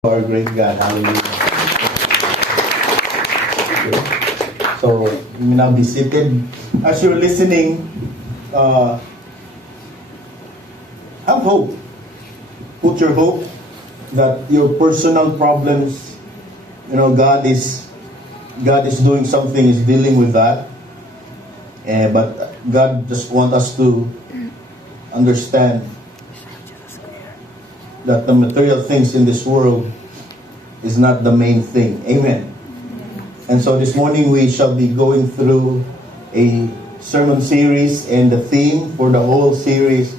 Our great God. Hallelujah. So, you may now be seated. As you're listening, have hope. Put your hope that your personal problems, God is doing something, is dealing with that. But God just wants us to understand that the material things in this world is not the main thing. Amen. And so this morning we shall be going through a sermon series, and the theme for the whole series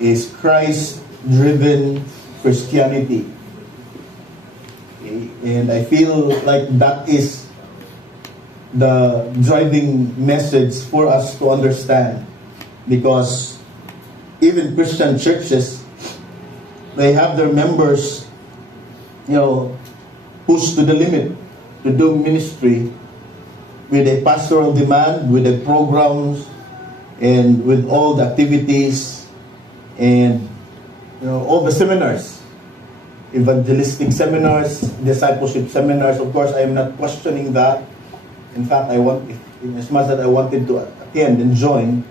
is Christ-driven Christianity. Okay? And I feel like that is the driving message for us to understand, because even Christian churches, they have their members, pushed to the limit to do ministry with a pastoral demand, with the programs, and with all the activities, and all the seminars, evangelistic seminars, discipleship seminars. Of course, I am not questioning that. In fact, as much as I wanted to attend and join,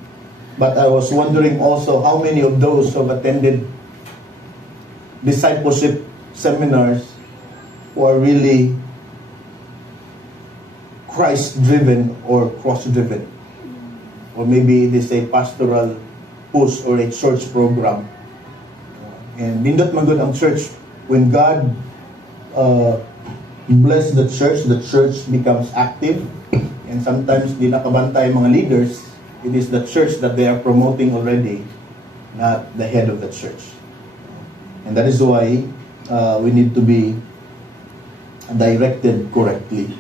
but I was wondering also how many of those who have attended discipleship seminars who are really Christ-driven or cross-driven. Or maybe it is a pastoral push or a church program. And nindot man gud ang church. When God bless the church becomes active. And sometimes di nakabantay mga leaders, it is the church that they are promoting already, not the head of the church. And that is why we need to be directed correctly.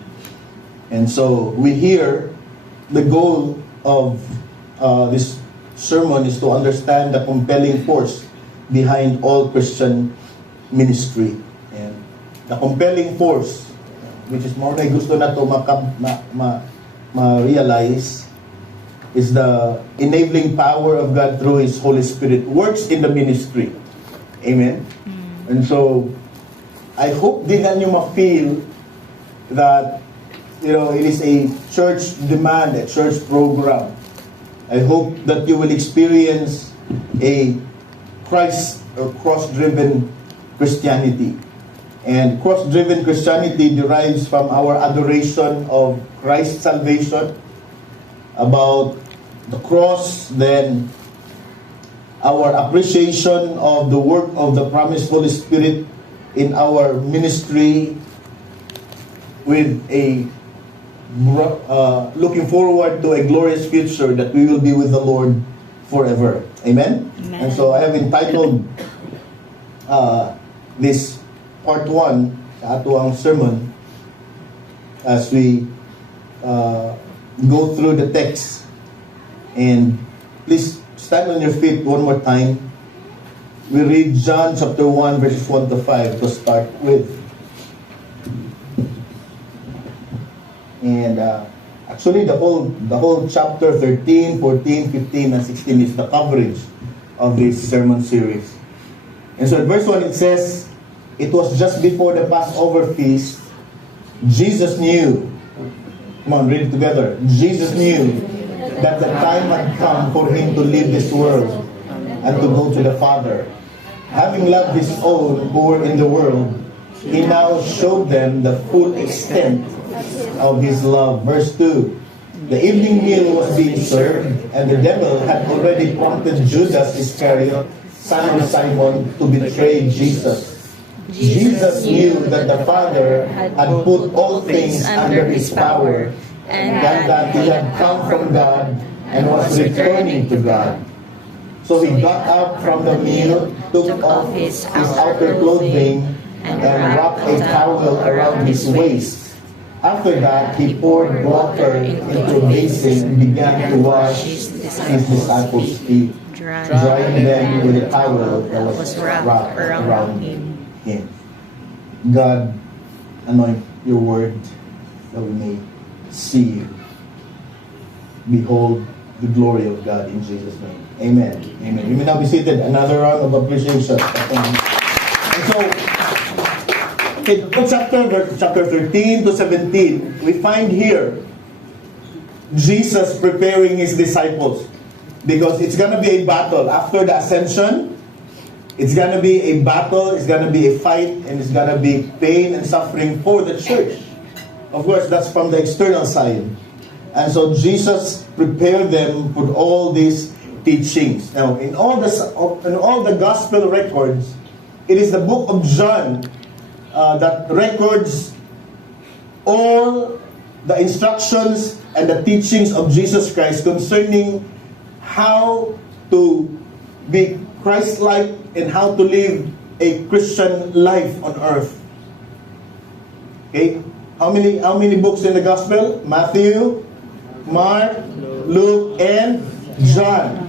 And so we hear the goal of this sermon is to understand the compelling force behind all Christian ministry. And the compelling force, which is more na gusto na to ma-realize, is the enabling power of God through His Holy Spirit works in the ministry. Amen? And so, I hope din na nyo ma-feel that, it is a church demand, a church program. I hope that you will experience a Christ or cross-driven Christianity. And cross-driven Christianity derives from our adoration of Christ's salvation, about the cross, then our appreciation of the work of the promised Holy Spirit in our ministry, with a looking forward to a glorious future that we will be with the Lord forever. Amen? Amen. And so I have entitled this part 1 sa ato ang sermon as we go through the text. And please stand on your feet one more time. We read John chapter 1 verses 1 to 5 to start with. And actually the whole chapter 13, 14, 15, and 16 is the coverage of this sermon series. And so in verse 1 it says, "It was just before the Passover feast. Jesus knew," come on, read it together. "Jesus knew that the time had come for Him to leave this world and to go to the Father. Having loved His own who were in the world, He now showed them the full extent of His love." Verse 2, "The evening meal was being served, and the devil had already prompted Judas Iscariot, son of Simon, to betray Jesus. Jesus knew that the Father had put all things under His power, and that He had come from God and was returning to God. So He got up from the meal, took off his outer clothing, and wrapped a towel around his waist. After that, He poured water into a basin and began to wash His disciples' feet, drying them with a towel that was wrapped around Him." God, anoint Your word that we may see You. Behold the glory of God in Jesus' name. Amen. Amen. You may now be seated. Another round of appreciation. And so, Okay, chapter 13 to 17, we find here Jesus preparing his disciples because it's gonna be a battle after the ascension. It's gonna be a battle, it's gonna be a fight, and it's gonna be pain and suffering for the church. Of course, that's from the external side. And so Jesus prepared them with all these teachings. Now, in all the gospel records, it is the book of John that records all the instructions and the teachings of Jesus Christ concerning how to be Christ-like and how to live a Christian life on earth. Okay? How many books in the gospel? Matthew, Mark, Luke, and John.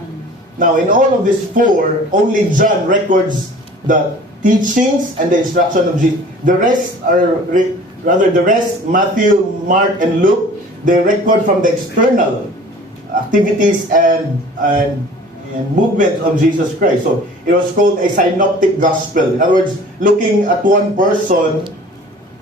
Now, in all of these four, only John records the teachings and the instruction of Jesus. The rest, Matthew, Mark, and Luke, they record from the external activities and movements of Jesus Christ. So, it was called a synoptic gospel. In other words, looking at one person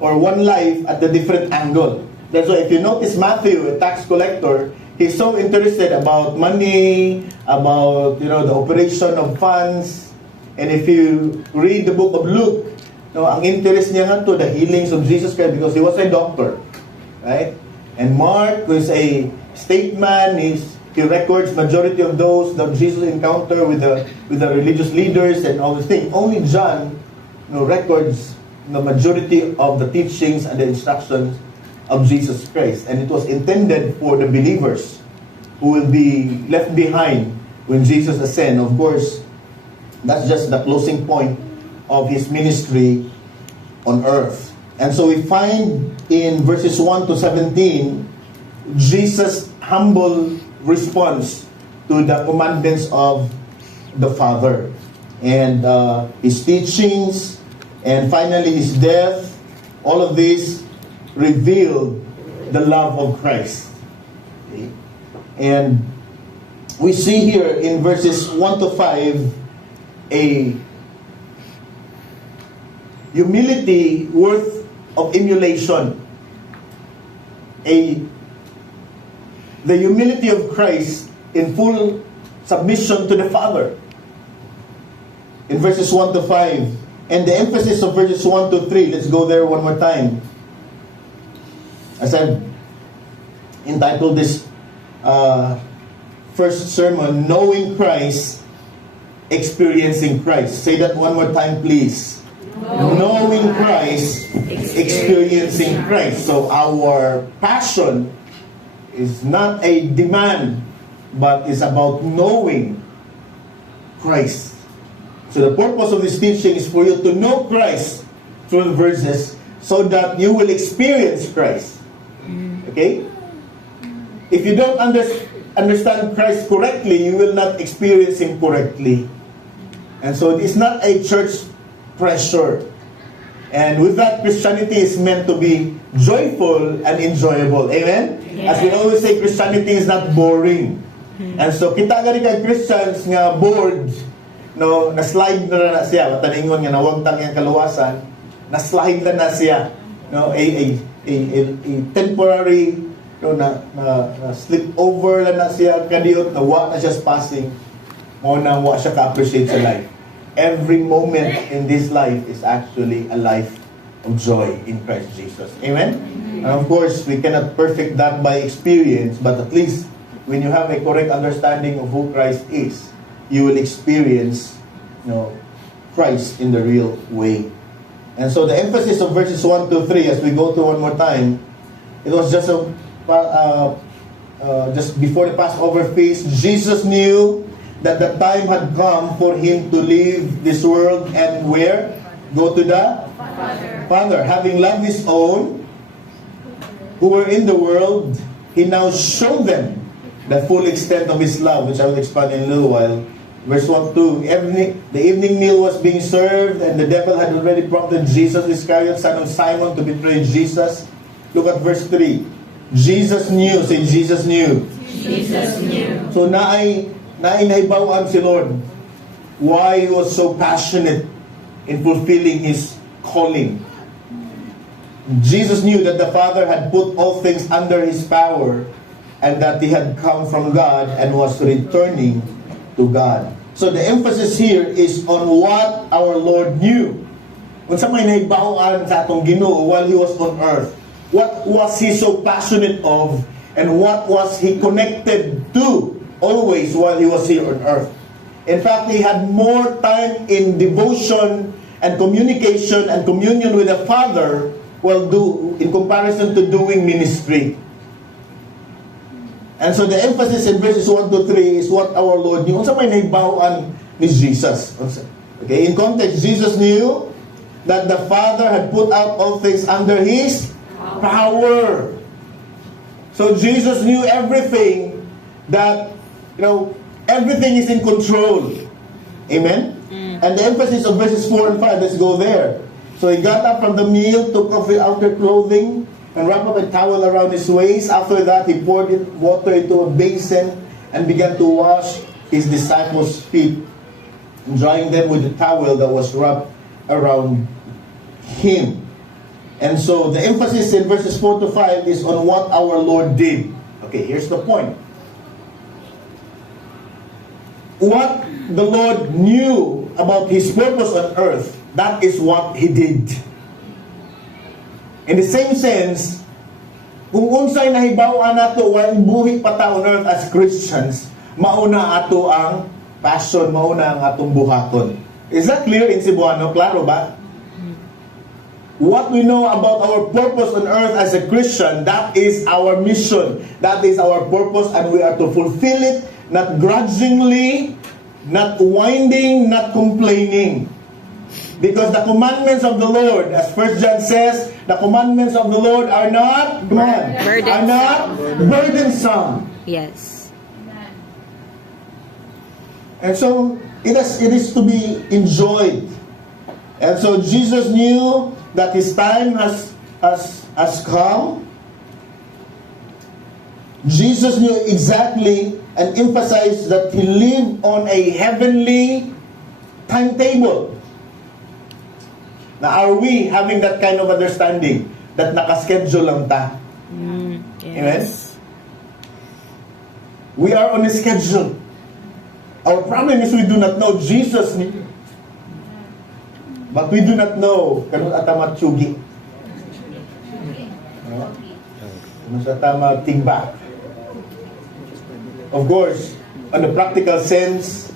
or one life at a different angle. That's why if you notice Matthew, a tax collector, he's so interested about money, about the operation of funds. And if you read the book of Luke, ang interest niya nga to the healings of Jesus Christ because he was a doctor, right? And Mark was a statesman. He records majority of those that Jesus encountered with the religious leaders and all these things. Only John, records the majority of the teachings and the instructions of Jesus Christ. And it was intended for the believers who will be left behind when Jesus ascends. Of course, that's just the closing point of his ministry on earth. And so we find in verses 1 to 17, Jesus' humble response to the commandments of the Father. And his teachings, and finally his death, all of this revealed the love of Christ. Okay? And we see here in verses 1 to 5 a humility worth of emulation. The humility of Christ in full submission to the Father. In verses 1 to 5. And the emphasis of verses 1 to 3, let's go there one more time. As I've entitled this first sermon, Knowing Christ, Experiencing Christ. Say that one more time, please. Knowing Christ, experiencing Christ. So our passion is not a demand, but is about knowing Christ. So the purpose of this teaching is for you to know Christ through the verses so that you will experience Christ. Okay? If you don't understand Christ correctly, you will not experience Him correctly. And so it's not a church pressure. And with that, Christianity is meant to be joyful and enjoyable. Amen? Yes. As we always say, Christianity is not boring. And so, kita gani kay Christians nga bored, na-slide na siya, mataningon nga nawag tang yung kaluwasan, na-slide na siya. A temporary, na slip over na siya, kadiot, na wa na siya passing, o na wa siya ka-appreciate sa life. Every moment in this life is actually a life of joy in Christ Jesus. Amen? And of course, we cannot perfect that by experience, but at least when you have a correct understanding of who Christ is, you will experience, Christ in the real way. And so the emphasis of verses 1 to 3, as we go through one more time, it was just just before the Passover feast. Jesus knew that the time had come for him to leave this world and where? Go to the Father. Having loved his own who were in the world, he now showed them the full extent of his love, which I will expand in a little while. Verse 1 2, the evening meal was being served, and the devil had already prompted Jesus Iscariot, son of Simon, to betray Jesus. Look at verse 3. Jesus knew. Say, Jesus knew. Jesus knew. So nainaibawan si Lord why he was so passionate in fulfilling his calling. Jesus knew that the Father had put all things under His power and that He had come from God and was returning to God. So the emphasis here is on what our Lord knew. Kung sa may nahibawan sa atong Ginoo while He was on earth, what was He so passionate of and what was He connected to always while He was here on earth? In fact, He had more time in devotion and communication and communion with the Father in comparison to doing ministry. And so the emphasis in verses 1 to 3 is what our Lord knew. Unsa may nahibawan ni Jesus? Okay, in context, Jesus knew that the Father had put out all things under His power. So Jesus knew everything, that, everything is in control. Amen? And the emphasis of verses 4 and 5, let's go there. So He got up from the meal, took off His outer clothing, and wrapped up a towel around His waist. After that, He poured water into a basin and began to wash His disciples' feet, drying them with the towel that was wrapped around Him. And so the emphasis in verses 4 to 5 is on what our Lord did. Okay, here's the point. What the Lord knew about His purpose on earth, that is what He did. In the same sense, kung unsay nahibaw-an nato while buhi pa ta on earth as Christians, mauna ato ang passion, mauna ang atong buhaton. Is that clear in Cebuano? Klaro ba? What we know about our purpose on earth as a Christian, that is our mission. That is our purpose, and we are to fulfill it, not grudgingly, not whining, not complaining. Because the commandments of the Lord, as 1 John says, the commandments of the Lord are not, burdensome. Yes. And so, it is to be enjoyed. And so, Jesus knew that His time has come. Jesus knew exactly and emphasized that He lived on a heavenly timetable. Now, are we having that kind of understanding that nakaschedule lang ta? Yes. Amen? We are on a schedule. Our problem is we do not know Jesus. But we do not know kanun atama tsugi. Kanun atama tingba. Of course, on the practical sense,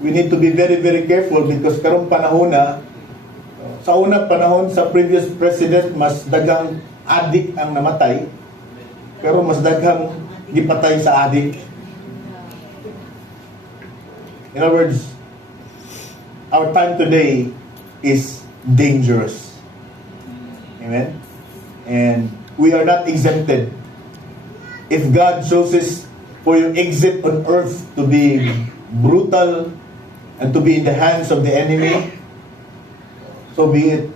we need to be very, very careful because karong panahon na, sa unang panahon sa previous president, mas daghang adik ang namatay, pero mas daghang gipatay sa adik. In other words, our time today is dangerous. Amen? And we are not exempted. If God chooses for your exit on earth to be brutal and to be in the hands of the enemy, so be it.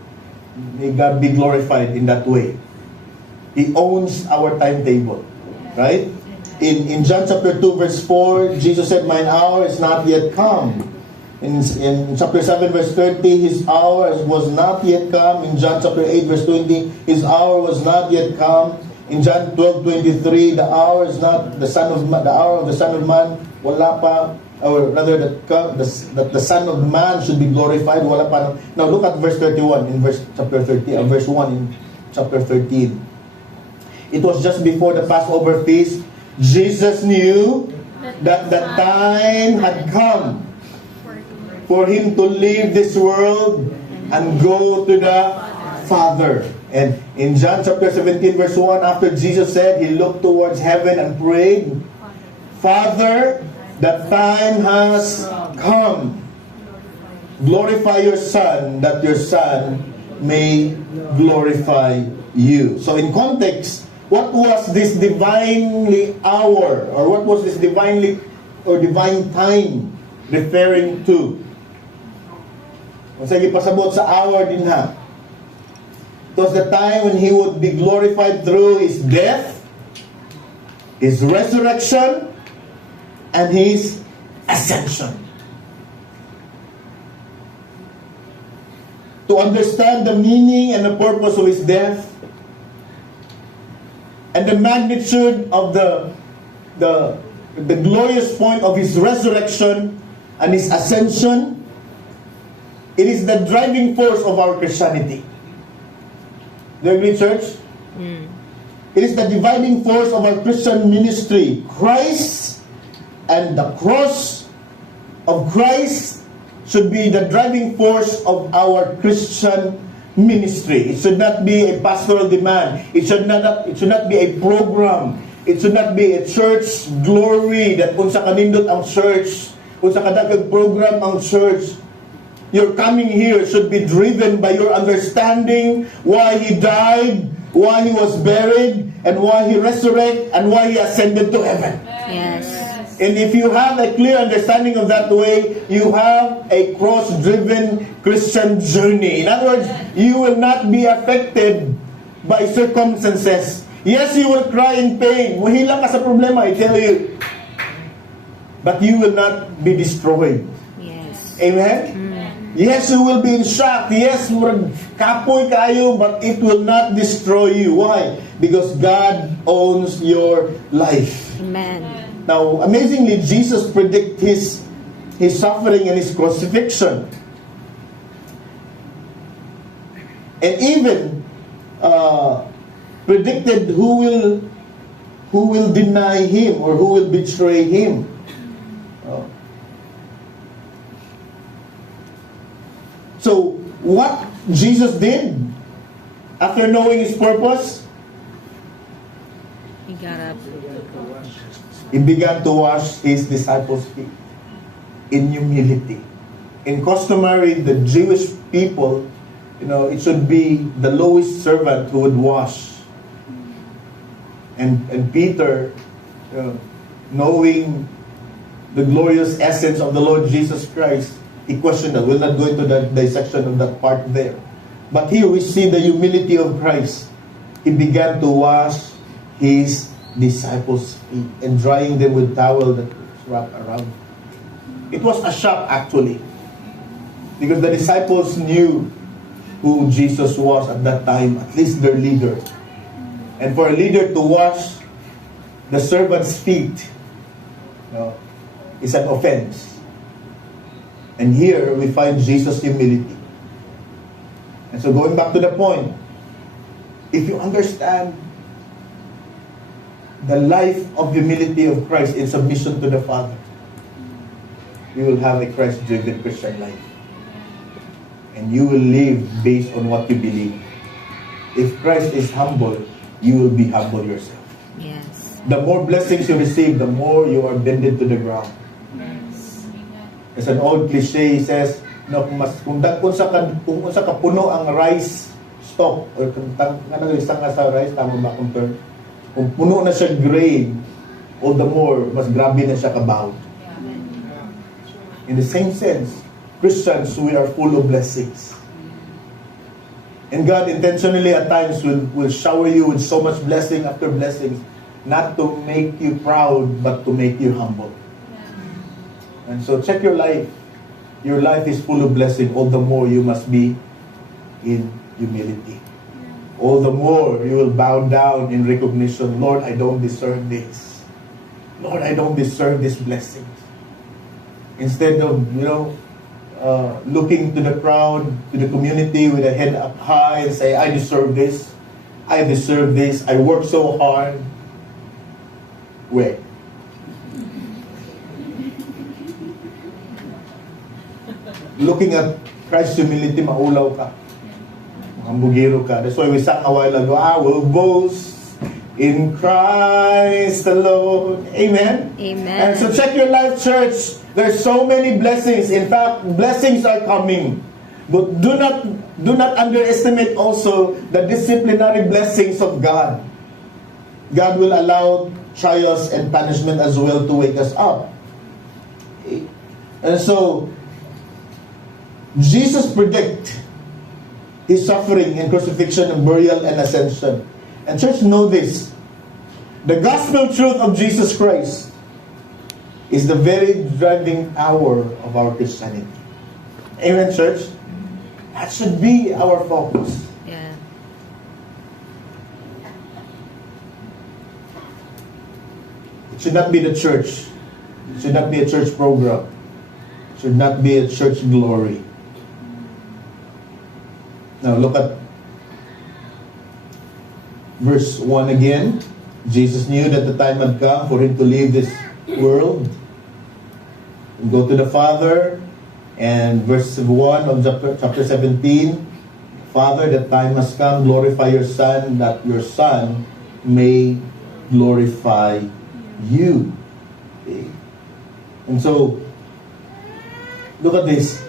May God be glorified in that way. He owns our timetable. Right? In John chapter 2 verse 4, Jesus said, "Mine hour is not yet come." In chapter 7 verse 30, His hour was not yet come. In John chapter 8 verse 20, His hour was not yet come. In John 12:23, the hour of the Son of Man, wala pa, or rather that the Son of Man should be glorified, wala pa. Now look at verse 31 in verse 1 in chapter 13. It was just before the Passover feast. Jesus knew that the time had come for Him to leave this world and go to the Father. And in John chapter 17 verse 1, after Jesus said, He looked towards heaven and prayed, "Father, the time has come. Glorify your Son, that your Son may glorify you." So in context, what was this divinely hour, or what was this divine time referring to? Kung sige pasabot sa hour din ha. It was the time when He would be glorified through His death, His resurrection, and His ascension. To understand the meaning and the purpose of His death, and the magnitude of the glorious point of His resurrection and His ascension, it is the driving force of our Christianity. Do you agree, church? It is the dividing force of our Christian ministry. Christ and the cross of Christ should be the driving force of our Christian ministry. It should not be a pastoral demand. It should not be a program. It should not be a church glory that unsa kanindot ang church, unsa kadagag program ang church. Your coming here should be driven by your understanding why He died, why He was buried, and why He resurrected, and why He ascended to heaven. Yes. And if you have a clear understanding of that way, you have a cross-driven Christian journey. In other words, you will not be affected by circumstances. Yes, you will cry in pain. Mahila ka sa problema, I tell you. But you will not be destroyed. Yes. Amen? Yes, you will be in shock. Yes, kapoy kayo, but it will not destroy you. Why? Because God owns your life. Amen. Now, amazingly, Jesus predicted his suffering and His crucifixion. And even predicted who will deny Him or who will betray Him. So, what Jesus did after knowing His purpose, He got up. He began to wash His disciples' feet in humility. In customary, the Jewish people, it should be the lowest servant who would wash. And Peter, knowing the glorious essence of the Lord Jesus Christ, he questioned that. We'll not go into the dissection of that part there. But here we see the humility of Christ. He began to wash His disciples' feet and drying them with towel that was wrapped around. It was a shock actually, because the disciples knew who Jesus was at that time, at least their leader. And for a leader to wash the servant's feet is an offense. And here we find Jesus' humility. And so going back to the point, if you understand the life of humility of Christ in submission to the Father, you will have a Christ-driven Christian life. And you will live based on what you believe. If Christ is humble, you will be humble yourself. Yes. The more blessings you receive, the more you are bended to the ground. As an old cliche says, kung sa kapuno ang rice stock, or isang nga sa rice, tama ba akong term? Kung puno na siya grain, all the more, mas grabe na siya kabaw. In the same sense, Christians, we are full of blessings. And God intentionally at times will shower you with so much blessing after blessings, not to make you proud, but to make you humble. And so check your life. Your life is full of blessing. All the more you must be in humility. All the more you will bow down in recognition, Lord, I don't deserve this. Lord, I don't deserve this blessing. Instead of, looking to the crowd, to the community with a head up high and say, I deserve this. I deserve this. I work so hard. Wait. Looking at Christ's humility, maulaw ka. Hambugiro ka. That's why we sang a while ago, I will boast in Christ alone. Amen? Amen. And so check your life, church. There's so many blessings. In fact, blessings are coming. But do not underestimate also the disciplinary blessings of God. God will allow trials and punishment as well to wake us up. And so, Jesus predict His suffering and crucifixion and burial and ascension. And church, know this. The gospel truth of Jesus Christ is the very driving power of our Christianity. Amen, church? That should be our focus. Yeah. should not be the church. Should not be a church program. Should not be a church glory. Now look at verse 1 again. Jesus knew that the time had come for him to leave this world and go to the Father. And verse 1 of chapter 17, Father, the time has come, glorify your Son, that your Son may glorify you. Okay. And so, look at this.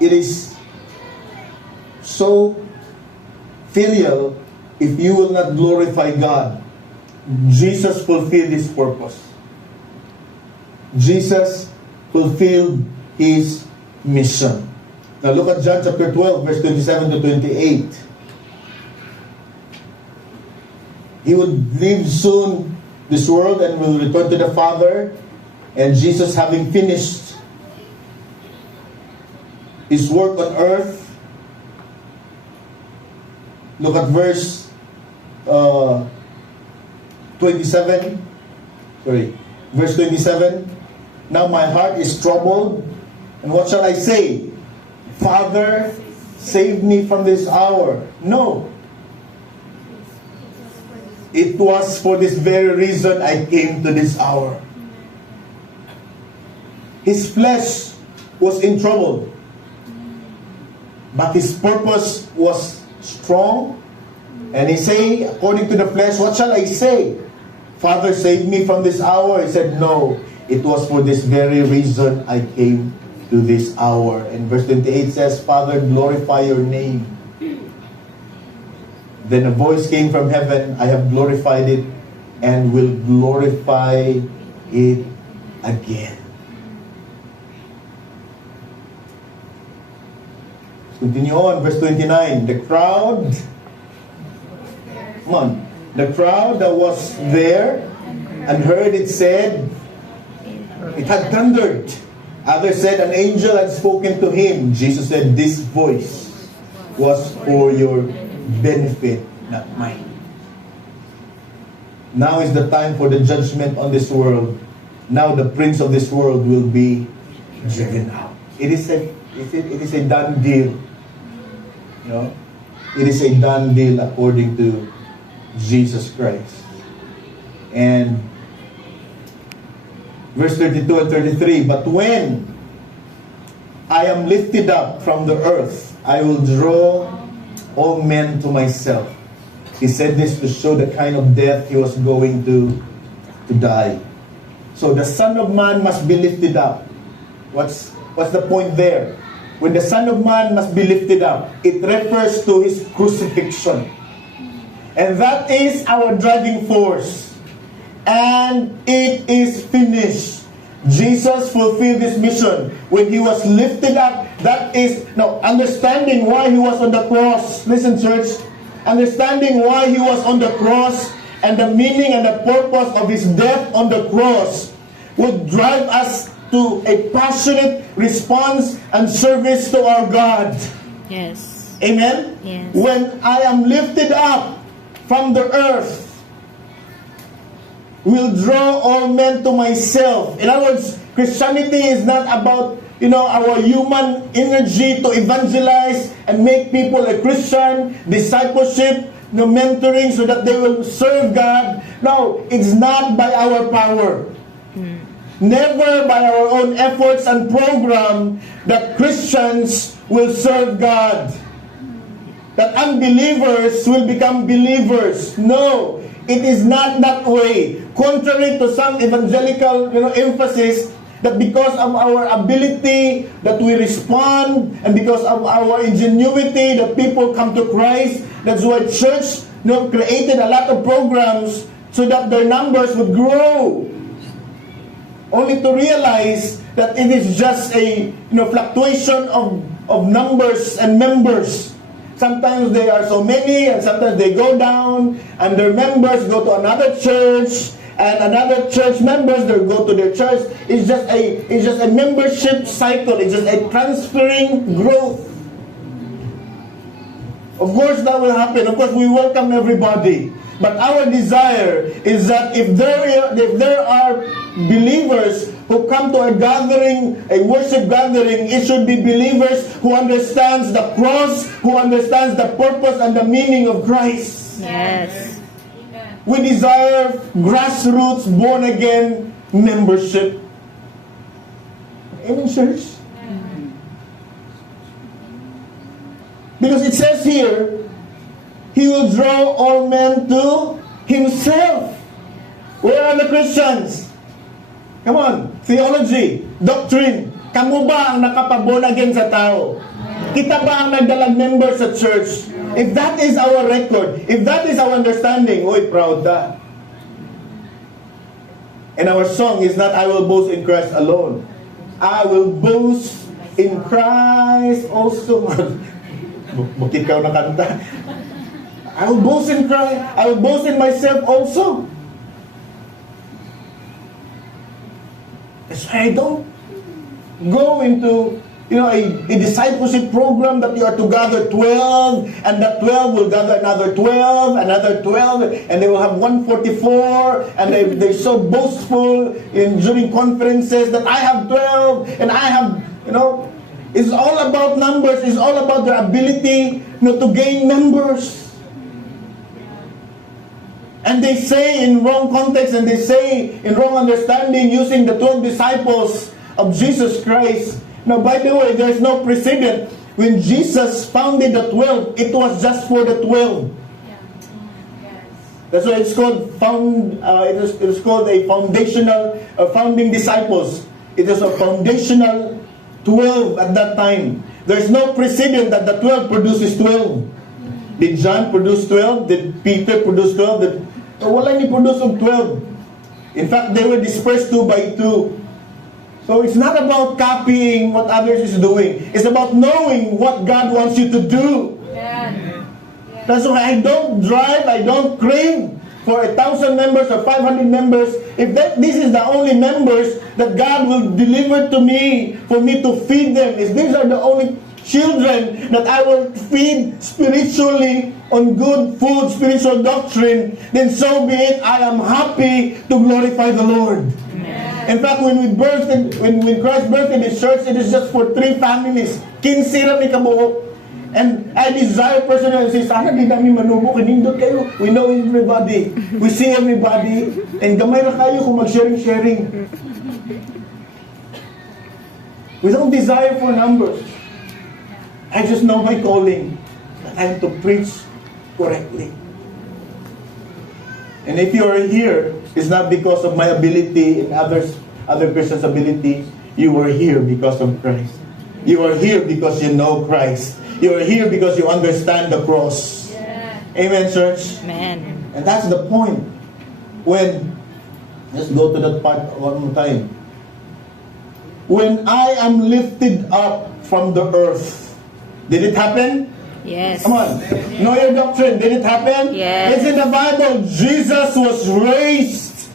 It is so filial if you will not glorify God. Jesus fulfilled his purpose. Jesus fulfilled his mission. Now look at John chapter 12, verse 27 to 28. He would leave soon this world and will return to the Father. And Jesus, having finished his work on earth, look at verse 27. Verse 27. Now my heart is troubled, and what shall I say? Father, save me from this hour. No. It was for this very reason I came to this hour. His flesh was in trouble, but his purpose was strong. And he say, according to the flesh, what shall I say? Father, save me from this hour. He said, no. It was for this very reason I came to this hour. And verse 28 says, Father, glorify your name. Then a voice came from heaven, I have glorified it and will glorify it again. Let's continue on, verse 29. The crowd that was there and heard it said, it had thundered. Others said, an angel had spoken to him. Jesus said, this voice was for your benefit, not mine. Now is the time for the judgment on this world. Now the prince of this world will be driven out. It is a done deal. You know, it is a done deal according to Jesus Christ. And verse 32 and 33, but when I am lifted up from the earth, I will draw all men to myself. He said this to show the kind of death he was going to die. So the Son of Man must be lifted up. What's the point there? When the Son of Man must be lifted up, it refers to his crucifixion. And that is our driving force. And it is finished. Jesus fulfilled this mission. When he was lifted up, that is, now, understanding why he was on the cross. Listen, church. Understanding why he was on the cross and the meaning and the purpose of his death on the cross would drive us to a passionate response and service to our God. Yes. Amen? Yes. When I am lifted up from the earth, will draw all men to myself. In other words, Christianity is not about, our human energy to evangelize and make people a Christian, discipleship, mentoring so that they will serve God. No, it's not by our power. Never by our own efforts and program that Christians will serve God. That unbelievers will become believers. No, it is not that way. Contrary to some evangelical emphasis that because of our ability that we respond and because of our ingenuity that people come to Christ, that's why church created a lot of programs so that their numbers would grow. Only to realize that it is just a fluctuation of numbers and members. Sometimes they are so many and sometimes they go down and their members go to another church and another church members they go to their church. It's just a membership cycle. It's just a transferring growth. Of course that will happen. Of course we welcome everybody. But our desire is that if there are believers who come to a gathering, a worship gathering, it should be believers who understands the cross, who understands the purpose and the meaning of Christ. Yes. We desire grassroots, born-again membership. Amen, church? Because it says here, He will draw all men to Himself. Where are the Christians? Come on, theology, doctrine. Kamu ba ang nakapabon again sa tao? Kita ba ang nagdalag member sa church? If that is our record, if that is our understanding, oy, proud da. And our song is not, I will boast in Christ alone. I will boast in Christ also. Bukit ka na kanta. I will boast in Christ. I will boast in myself also. So I don't go into, a discipleship program that you are to gather 12, and that 12 will gather another 12, and they will have 144, and they're so boastful during conferences that I have 12, and I have, it's all about numbers. It's all about their ability to gain members. And they say in wrong context, and they say in wrong understanding, using the 12 disciples of Jesus Christ. Now, by the way, there's no precedent. When Jesus founded the 12, it was just for the 12. That's why it's called it is called a foundational founding disciples. It is a foundational 12 at that time. There's no precedent that the 12 produces 12. Did John produce 12? Did Peter produce 12? Wala ni produce of 12. In fact, they were dispersed 2 by 2. So it's not about copying what others is doing. It's about knowing what God wants you to do. That's why I don't drive, I don't crave for 1,000 members or 500 members. If this is the only members that God will deliver to me, for me to feed them, if these are the only children that I will feed spiritually on good food, spiritual doctrine, then so be it. I am happy to glorify the Lord. Amen. In fact, when Christ birthed in His church, it is just for 3 families. 15 rami kabuok. And I desire personally, say, sana di namin manubo, kanindot kayo. We know everybody. We see everybody. And gamay na kayo kung mag-sharing. We don't desire for numbers. I just know my calling. I have to preach correctly. And if you are here, it's not because of my ability and other Christians' ability. You are here because of Christ. You are here because you know Christ. You are here because you understand the cross. Yeah. Amen, church? Amen. And that's the point. Let's go to that part one more time. When I am lifted up from the earth, did it happen? Yes. Come on. Know your doctrine. Did it happen? Yes. It's in the Bible. Jesus was raised.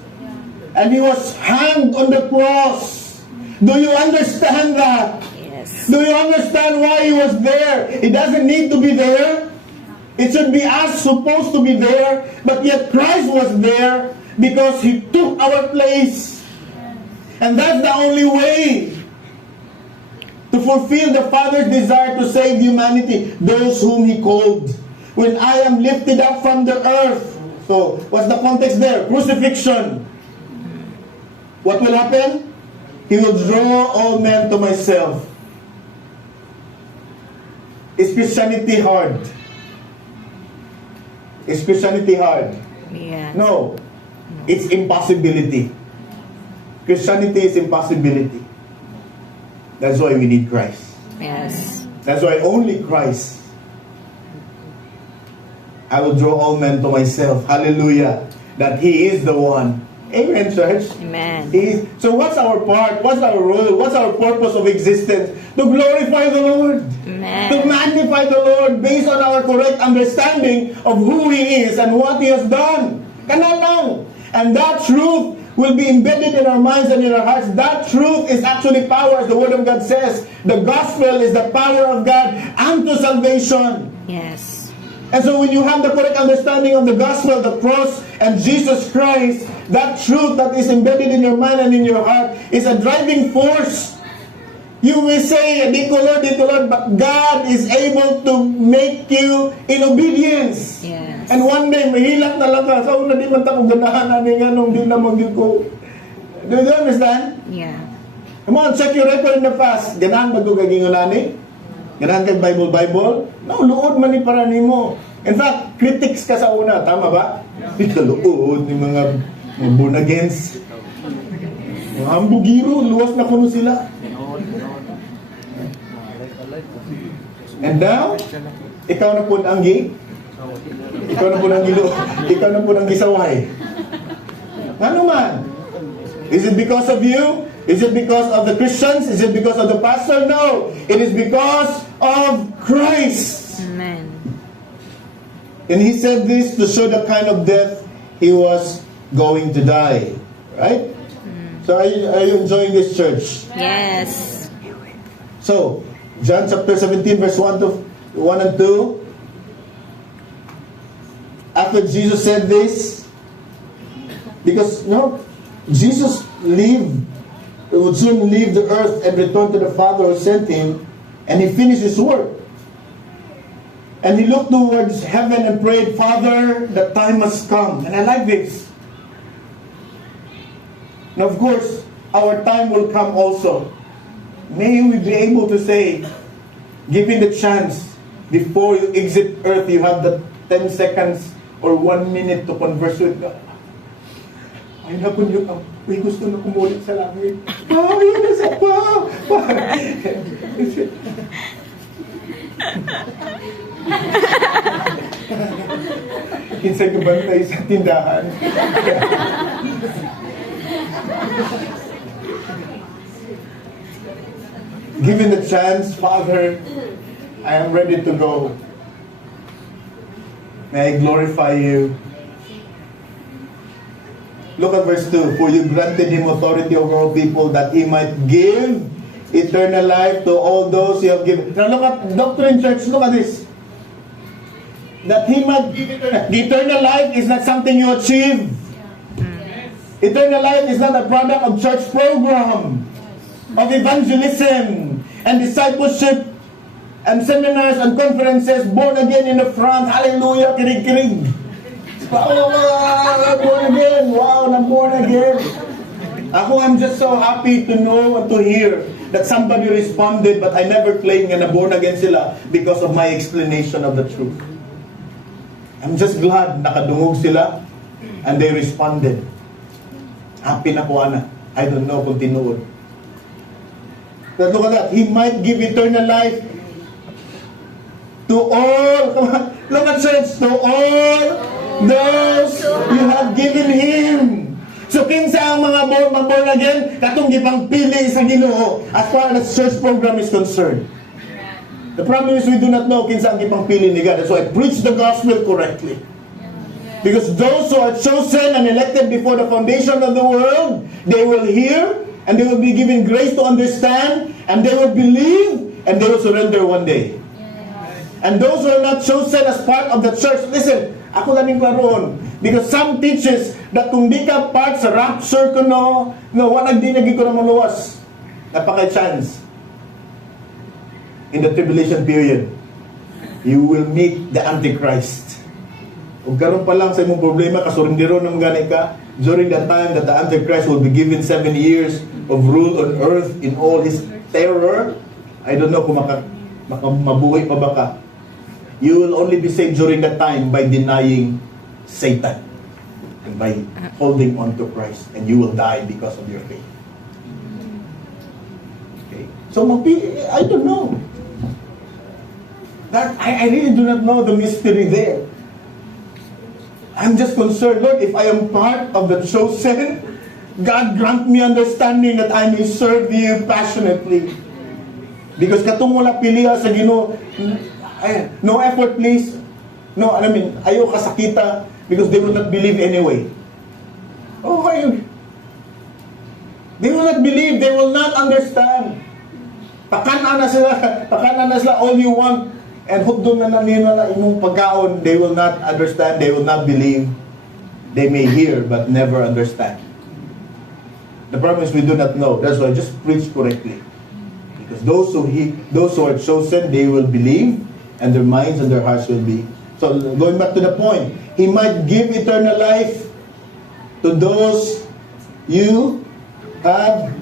And He was hanged on the cross. Do you understand that? Yes. Do you understand why He was there? He doesn't need to be there. It should be us supposed to be there. But yet Christ was there because He took our place. And that's the only way to fulfill the Father's desire to save humanity, those whom He called. When I am lifted up from the earth. So, what's the context there? Crucifixion. What will happen? He will draw all men to myself. Is Christianity hard? Is Christianity hard? Yeah. No. It's impossibility. Christianity is impossibility. That's why we need Christ. Yes. That's why only Christ. I will draw all men to myself. Hallelujah. That He is the one. Amen, church? Amen. So what's our part? What's our role? What's our purpose of existence? To glorify the Lord. Amen. To magnify the Lord based on our correct understanding of who He is and what He has done. Kana lang. And that truth will be embedded in our minds and in our hearts. That truth is actually power, as the Word of God says. The gospel is the power of God unto salvation. Yes. And so when you have the correct understanding of the gospel, the cross, and Jesus Christ, that truth that is embedded in your mind and in your heart is a driving force. You may say, di ko Lord, but God is able to make you in obedience. Yes. And one day, mahilak na lang ka. So, na di man tapong ganahan na nga nung di na mag-yun ko. Do you understand? Yeah. Come on, check your record in the past. Ganahan ba ko kagingunani? Ganahan kag Bible? No, luod man ni para nimo. In fact, critics ka sa una, tama ba? Di ka luod ni mga born agains. Mga hambugiro, luwas na kuno sila. And now, ikaw na po ang ikaw na po ang gilo, ikaw na po ang gisaway. Ano man? Is it because of you? Is it because of the Christians? Is it because of the pastor? No. It is because of Christ. Amen. And he said this to show the kind of death he was going to die. Right? So are you enjoying this, church? Yes. So, John chapter 17 verse 1 and 2. After Jesus said this, because Jesus would soon leave the earth and return to the Father who sent him, and he finished his work. And he looked towards heaven and prayed, Father, the time has come. And I like this. Now, of course, our time will come also. May we be able to say, given the chance, before you exit earth, you have the 10 seconds or 1 minute to converse with God. Ay, napun yung may gusto na kumulit sa langit. Ay, nasa pa! Kinsa gabantay sa tindahan. Given the chance, Father, I am ready to go. May I glorify you. Look at verse 2. For you granted him authority over all people, that he might give eternal life to all those you have given. Now look at Doctrine Church. Look at this. That he might give eternal. The eternal life is not something you achieve. Eternal life is not a product of church program, of evangelism and discipleship and seminars and conferences, born again in the front. Hallelujah, kirig-kirig. Wow, born again. Wow, I'm born again. I'm just so happy to know and to hear that somebody responded, but I never claimed na born again sila because of my explanation of the truth. I'm just glad nakadungog sila and they responded. Happy na po, Ana. I don't know kung tinuod. But look at that. He might give eternal life to all. Come on. Look at church. To all those you have given Him. So kinsa ang mga born again, katong gipang pili sa Ginoo as far as church program is concerned. The problem is we do not know kinsa ang gipang pili ni God. That's why I preach the gospel correctly. Because those who are chosen and elected before the foundation of the world, they will hear and they will be given grace to understand and they will believe and they will surrender one day. And those who are not chosen as part of the church, listen, ako lang yung klaroon. Because some teaches that kung di ka part sa rapture ko wanag di naging ko na maluwas. Napaka-chance. In the tribulation period, you will meet the Antichrist. Kung karon pa lang sa imong problema, kasurindiro ng gani ka, during the time that the Antichrist will be given 7 years of rule on earth in all his terror, I don't know kung mabuhay pa ba ka. You will only be saved during that time by denying Satan and by holding on to Christ, and you will die because of your faith. Okay? So, I don't know. That I really do not know the mystery there. I'm just concerned, Lord, if I am part of the chosen, God grant me understanding that I may serve you passionately. Because katong wala piliya sa Ginoo, no effort please. No, ayaw kasakita because they will not believe anyway. Okay. They will not believe, they will not understand. Pakana na sila all you want and hugdon na nila na imong pagkaon, they will not understand, they will not believe. They may hear but never understand. The problem is we do not know. That's why just preach correctly. Because those who are chosen, they will believe, and their minds and their hearts will be. So going back to the point, He might give eternal life to those you have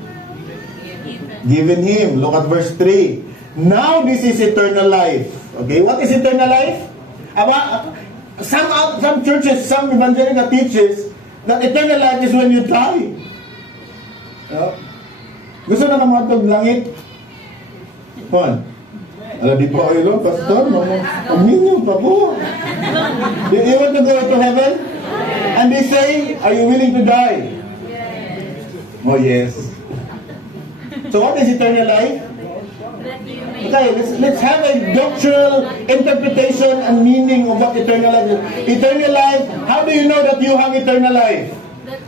given Him. Look at verse 3. Now this is eternal life. Okay, what is eternal life? Some churches, some evangelical teaches that eternal life is when you die. Gusto na naman itong langit? Juan, ala di pa kayo, pastor, ninyo pa po. You want to go to heaven? And they say, are you willing to die? Oh yes. So what is eternal life? Okay, let's have a doctrinal interpretation and meaning of what eternal life is. Eternal life, how do you know that you have eternal life?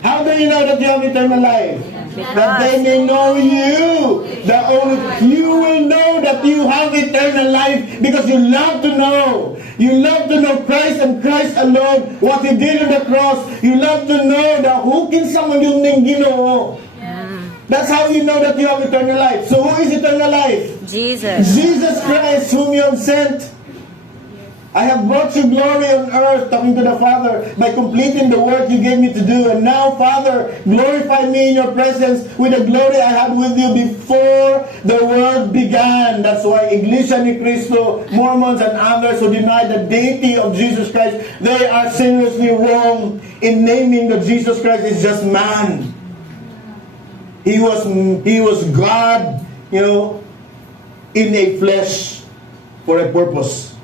How do you know that you have eternal life? That they may know you. That only you will know that you have eternal life because you love to know. You love to know Christ and Christ alone, what He did on the cross. You love to know that who can someone yung Ginoo. That's how you know that you have eternal life. So who is eternal life? Jesus. Jesus Christ, whom you have sent. I have brought you glory on earth, talking to the Father, by completing the work you gave me to do. And now, Father, glorify me in your presence with the glory I had with you before the world began. That's why Iglesia ni Cristo, Mormons, and others who deny the deity of Jesus Christ, they are seriously wrong in naming that Jesus Christ is just man. He was God, in a flesh for a purpose.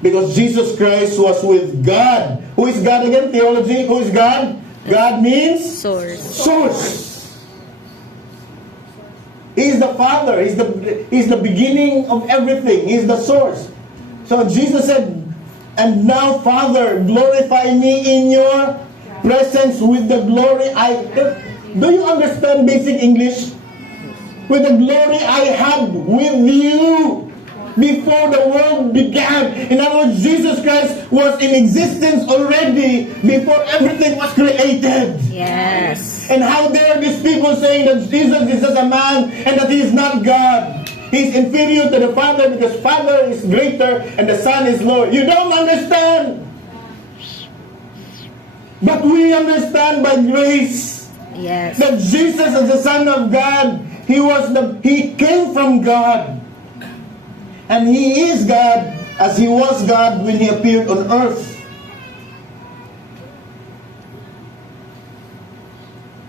Because Jesus Christ was with God. Who is God again? Theology. Who is God? God means? Source. He is the Father. He's the beginning of everything. He is the source. So Jesus said, and now, Father, glorify me in your presence with the glory do you understand basic English? With the glory I had with you before the world began. In other words, Jesus Christ was in existence already before everything was created. Yes. And how dare these people saying that Jesus is just a man and that He is not God? He's inferior to the Father because Father is greater and the Son is lower. You don't understand. But we understand by grace. Yes. That Jesus is the Son of God. He came from God. And He is God as He was God when He appeared on earth.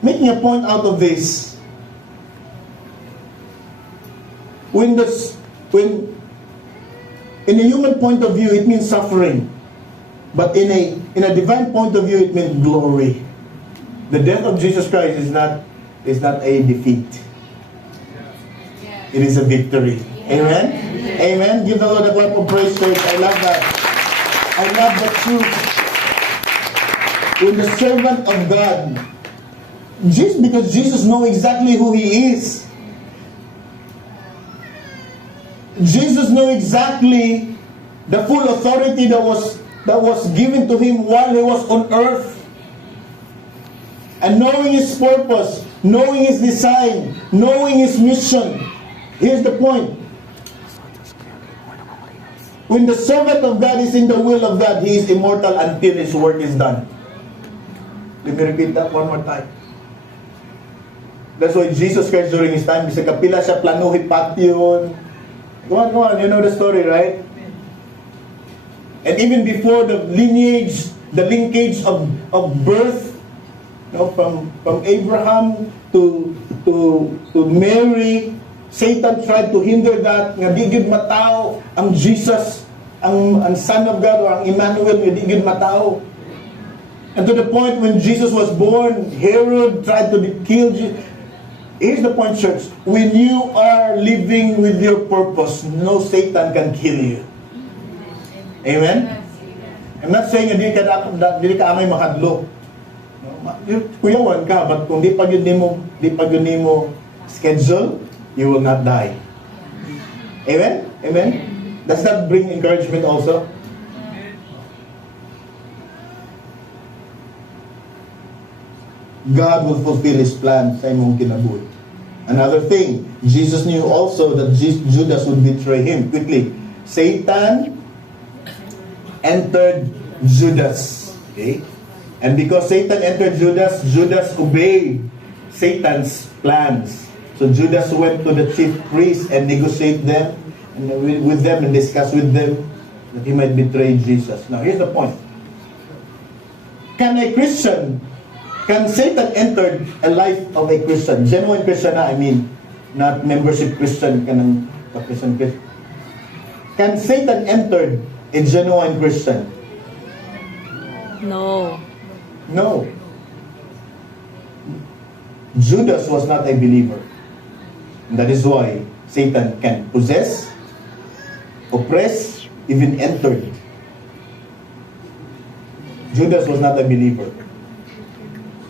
Making a point out of this. In a human point of view, it means suffering. But in a divine point of view, it means glory. The death of Jesus Christ is not a defeat. It is a victory. Amen? Amen. Give the Lord a clap of praise, church. I love that. I love the truth. When the servant of God, just because Jesus knows exactly who He is. Jesus knows exactly the full authority that was given to Him while He was on earth. And knowing His purpose, knowing His design, knowing His mission. Here's the point. When the servant of God is in the will of God, he is immortal until his work is done. Let me repeat that one more time. That's why Jesus Christ during his time, bisa kapila siya planuhi patyon. Go on, you know the story, right? And even before the linkage of birth, from Abraham to Mary, Satan tried to hinder that, nga di gid matao ang Jesus, ang Son of God, or ang Emmanuel, nga di gid matao. And to the point when Jesus was born, Herod tried to kill Jesus. Here's the point, church. When you are living with your purpose, no Satan can kill you. Amen? I'm not saying na di ka amay makadlo. Kuyawan ka, but kung di pa yun mo schedule, you will not die. Amen? Amen? Does that bring encouragement also? God will fulfill His plan sa imong kinabuhi. Another thing, Jesus knew also that Judas would betray Him. Quickly, Satan entered Judas. Okay? And because Satan entered Judas, Judas obeyed Satan's plans. So Judas went to the chief priests and negotiate them and with them and discuss with them that he might betray Jesus. Now here's the point. Can Satan enter a life of a Christian? Genuine Christian I mean, not membership Christian, Christian. Can Satan enter a genuine Christian? No. No. Judas was not a believer. And that is why Satan can possess, oppress, even enter. Judas was not a believer.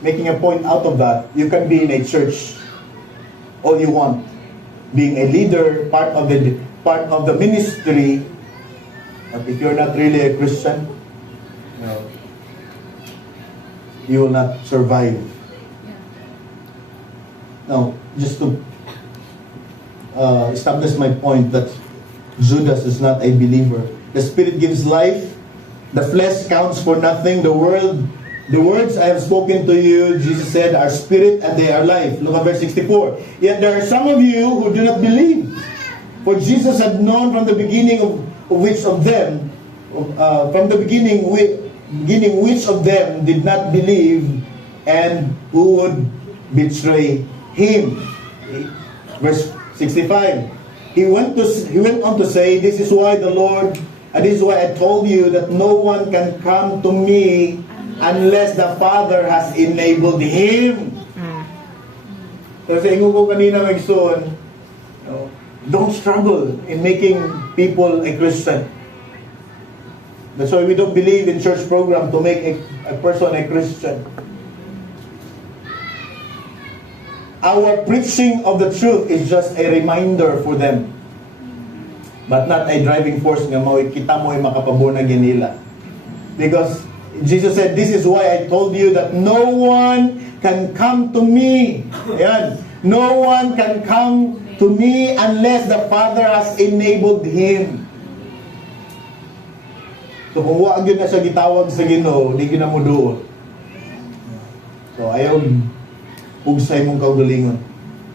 Making a point out of that, you can be in a church all you want, being a leader, part of the ministry, but if you're not really a Christian, you will not survive. Now, just to establish my point that Judas is not a believer. The Spirit gives life. The flesh counts for nothing. The words I have spoken to you, Jesus said, are spirit and they are life. Look at verse 64. Yet there are some of you who do not believe. For Jesus had known from the beginning which of them did not believe and who would betray Him. Verse 65. He went on to say, this is why I told you that no one can come to me unless the Father has enabled him. So sa ingo ko kanina magsoon, don't struggle in making people a Christian. That's why we don't believe in church program to make a person a Christian. Our preaching of the truth is just a reminder for them, but not a driving force nga kita mo ay makapabuna ginila. Because Jesus said, this is why I told you that no one can come to me. Ayan. No one can come to me unless the Father has enabled him. So kung wag yun na siya gitawag sa Ginoo, di gina mo doon. So ayaw ugsay mong kaugalingon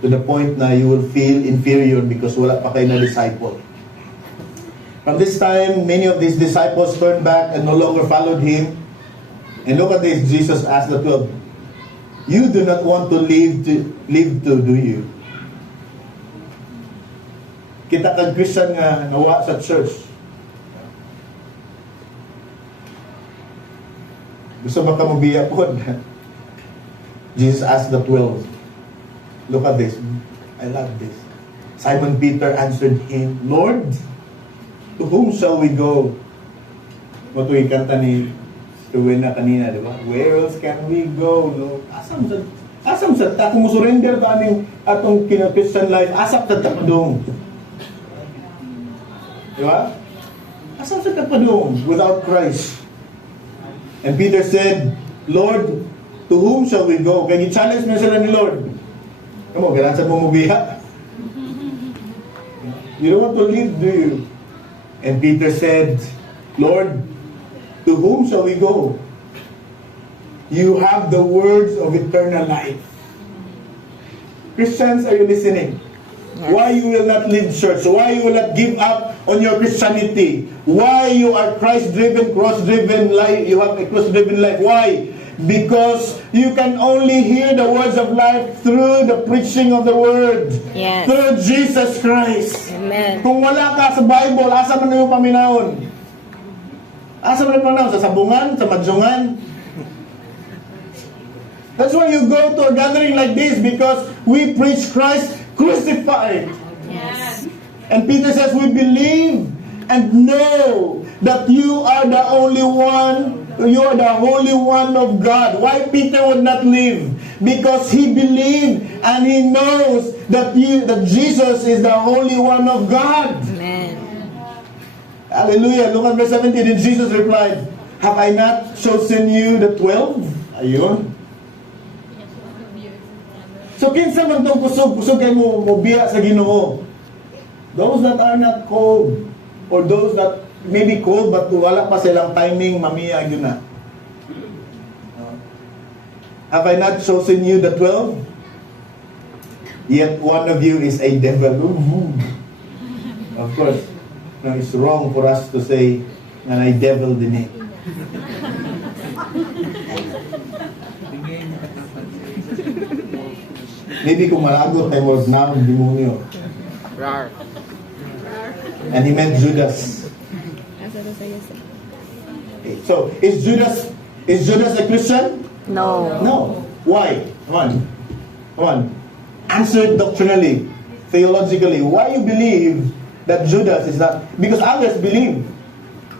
to the point na you will feel inferior because wala pa kayo na disciple. From this time, many of these disciples turned back and no longer followed him. And look at this, Jesus asked the 12, you do not want to live to, do you? Kita kang Christian nga nawa sa church. Gusto ba ka mabiya po? Jesus asked the 12. Look at this. I love this. Simon Peter answered him, Lord, to whom shall we go? What we kanta ni Rowena kanina, di ba? Where else can we go? No? Asam sa ta kung surrender ta aning atong Christian life, asap ta tapadong. Di ba? Asam sa tapadong without Christ. And Peter said, Lord, to whom shall we go? Kaya i-challenge na sila ni Lord. Kamo, ganun sa bumubiha. You don't want to live, do you? And Peter said, Lord, to whom shall we go? You have the words of eternal life. Christians, are you listening? Yes. Why you will not leave church? Why you will not give up on your Christianity? Why you are Christ-driven, cross-driven life? You have a cross-driven life. Why? Because you can only hear the words of life through the preaching of the Word. Yes. Through Jesus Christ. Amen. Kung wala ka sa Bible, asa man yung paminahon? Asa man yung paminahon? Sa sabungan? Sa madjungan? That's why you go to a gathering like this, because we preach Christ crucified. Yes. And Peter says, we believe and know that you are the only one, you are the Holy One of God. Why Peter would not leave? Because he believed and he knows that Jesus is the Holy One of God. Amen. Hallelujah. Look at verse 17. And Jesus replied, have I not chosen you the 12? Ayun. So kinsa man tong kusog kay mo biya sa Ginoo. Those that are not called, or those that may be called but wala pa silang timing, mamiya yun na. Have I not chosen you the 12? Yet one of you is a devil. Of course, no, it's wrong for us to say na ay devil din eh. Maybe kung malagot ay was now demonyo. Rar. And he meant Judas. Okay, so, is Judas a Christian? No. No. Why? Come on. Answer it doctrinally, theologically. Why you believe that Judas is not? Because others believe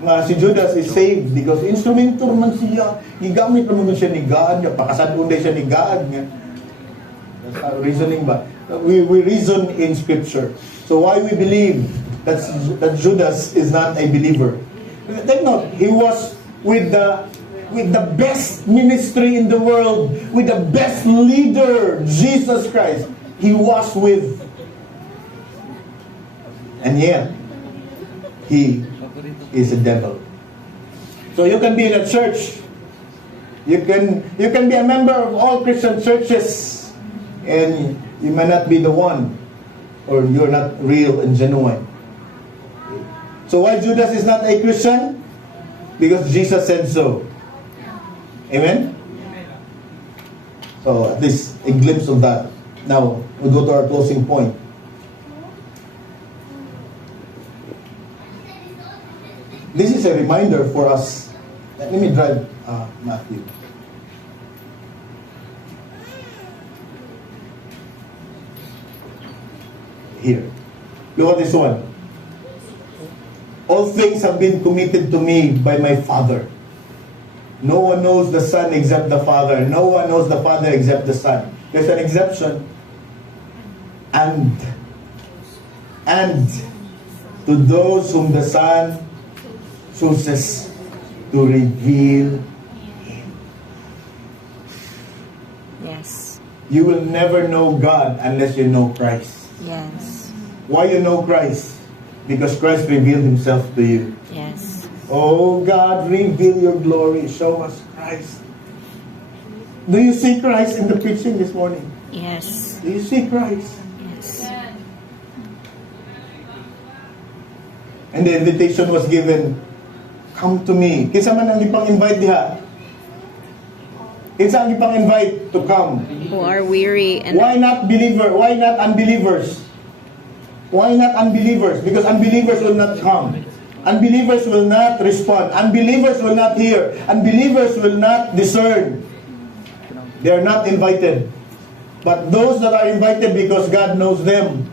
nga si Judas is saved because instrumentor man siya. Gigamit naman siya ni God. Pakasadun siya ni God. That's our reasoning ba? We reason in Scripture. So why we believe that Judas is not a believer? Take note, he was with the best ministry in the world, with the best leader, Jesus Christ. He was with. And yet, he is a devil. So you can be in a church. You can be a member of all Christian churches. And you may not be the one, or you're not real and genuine. So why Judas is not a Christian? Because Jesus said so. Amen? So at least a glimpse of that. Now, we go to our closing point. This is a reminder for us. Let me drive Matthew. Here. Look at this one. All things have been committed to me by my Father. No one knows the Son except the Father. No one knows the Father except the Son. There's an exception. And to those whom the Son chooses to reveal Him. Yes. You will never know God unless you know Christ. Yes. Why you know Christ? Because Christ revealed Himself to you. Yes. Oh God, reveal your glory. Show us Christ. Do you see Christ in the preaching this morning? Yes. Do you see Christ? Yes. And the invitation was given, come to me. Kinsa man ang ipang-invite diha? Kinsa ang ipang-invite to come? Who are weary and Why not believer? Why not unbelievers? Why not unbelievers? Because unbelievers will not come. Unbelievers will not respond. Unbelievers will not hear. Unbelievers will not discern. They are not invited. But those that are invited because God knows them.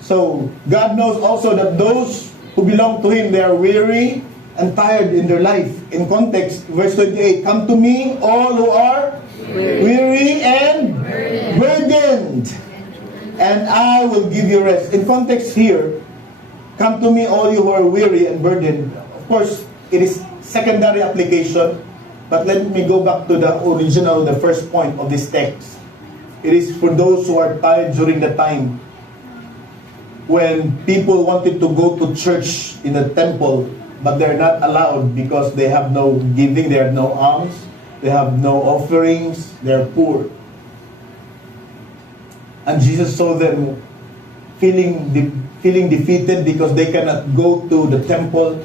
So God knows also that those who belong to Him, they are weary and tired in their life. In context, verse 28, come to me all who are weary and burdened, and I will give you rest. In context here, come to me all you who are weary and burdened. Of course, it is secondary application, but let me go back to the original, the first point of this text. It is for those who are tired during the time when people wanted to go to church in the temple, but they're not allowed because they have no giving, they have no alms, they have no offerings, they're poor. And Jesus saw them feeling defeated because they cannot go to the temple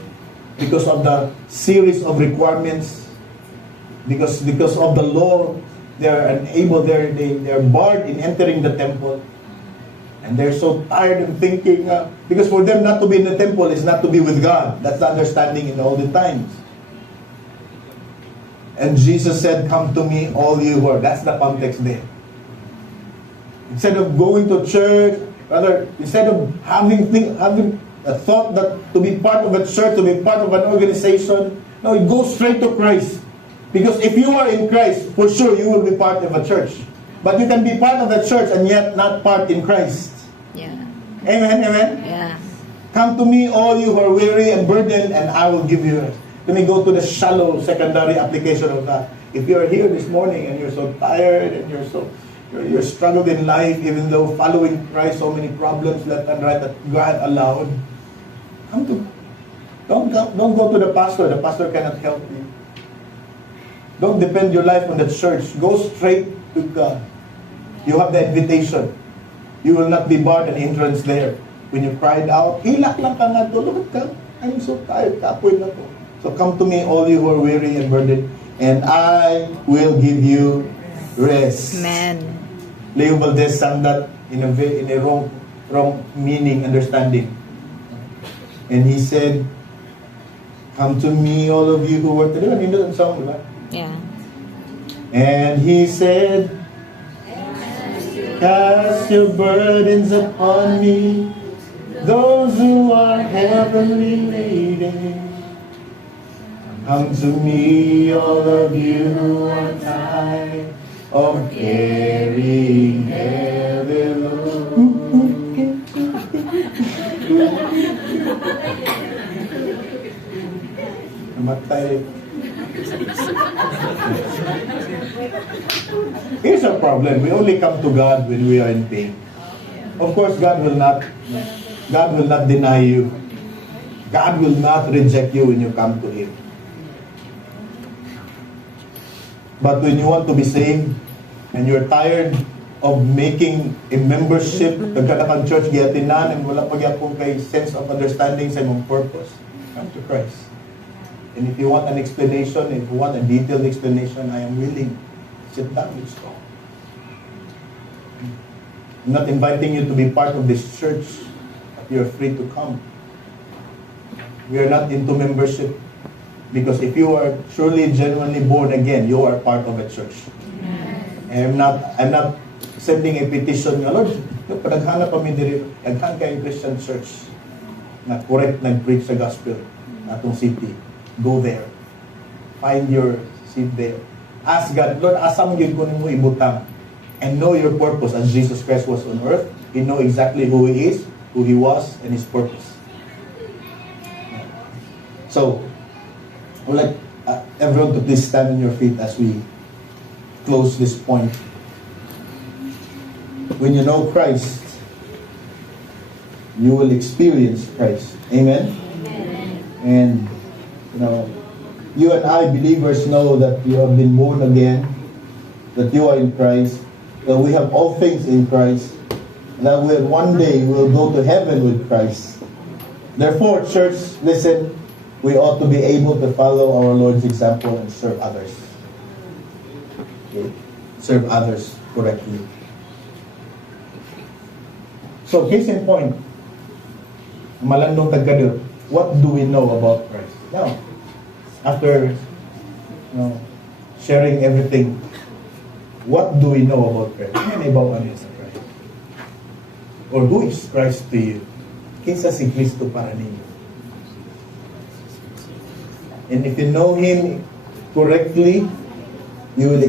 because of the series of requirements, because of the law. They're unable, they're barred in entering the temple. And they're so tired and thinking, because for them not to be in the temple is not to be with God. That's the understanding in all the times. And Jesus said, come to me all you who are. That's the context there. Instead of going to church, rather, instead of having a thought that to be part of a church, to be part of an organization, no, you go straight to Christ. Because if you are in Christ, for sure you will be part of a church. But you can be part of a church and yet not part in Christ. yeah. Amen, amen? Yeah. Come to me, all you who are weary and burdened, and I will give you rest. Let me go to the shallow secondary application of that. If you're here this morning and you're so tired and you're struggled in life, even though following Christ, so many problems left and right that God allowed, don't go to the pastor. The pastor cannot help you. Don't depend your life on the church. Go straight to God. You have the invitation. You will not be barred an entrance there. When you cried out, hilak lang ka nga to. Look ka, I'm so tired. Kapoy na to. So come to me, all you who are weary and burdened, and I will give you rest. Amen. Leo Valdez sang that in a wrong meaning, understanding. And he said, come to me, all of you who work. Di ba, nindot ang song, di ba? Yeah. And he said, cast your burdens upon me, those who are heavenly laden. Come to me, all of you who are tired of carrying heavy load. Namatay. Here's our problem. We only come to God when we are in pain. Of course, God will not deny you. God will not reject you when you come to Him. But when you want to be saved and you're tired of making a membership, nagkadakang church giyatinan and wala pagyapong kay sense of understanding sa imong purpose, come to Christ. And if you want an explanation, if you want a detailed explanation, I am willing. Sit down, let's talk. I'm not inviting you to be part of this church, but you're free to come. We are not into membership. Because if you are truly, genuinely born again, you are part of a church. And I'm not sending a petition, Lord, padaghanap kami diri, daghan kay Christian church na correct nag-preach sa gospel atong city. Go there. Find your seat there. Ask God, Lord, asam gyud ko nimo ibutang, and know your purpose. As Jesus Christ was on earth, He know exactly who He is, who He was, and His purpose. So, I would like everyone to please stand on your feet as we close this point. When you know Christ, you will experience Christ. Amen? Amen. And, you and I, believers, know that you have been born again, that you are in Christ, that we have all things in Christ, that one day we will go to heaven with Christ. Therefore, church, listen, we ought to be able to follow our Lord's example and serve others. Okay? Serve others correctly. So, case in point, malandong tagkadyo, what do we know about Christ? Now, after sharing everything, what do we know about Christ? Ano may bawaan niya sa Christ? Or who is Christ to you? Kinsa si Kristo para ninyo? And if you know Him correctly, you will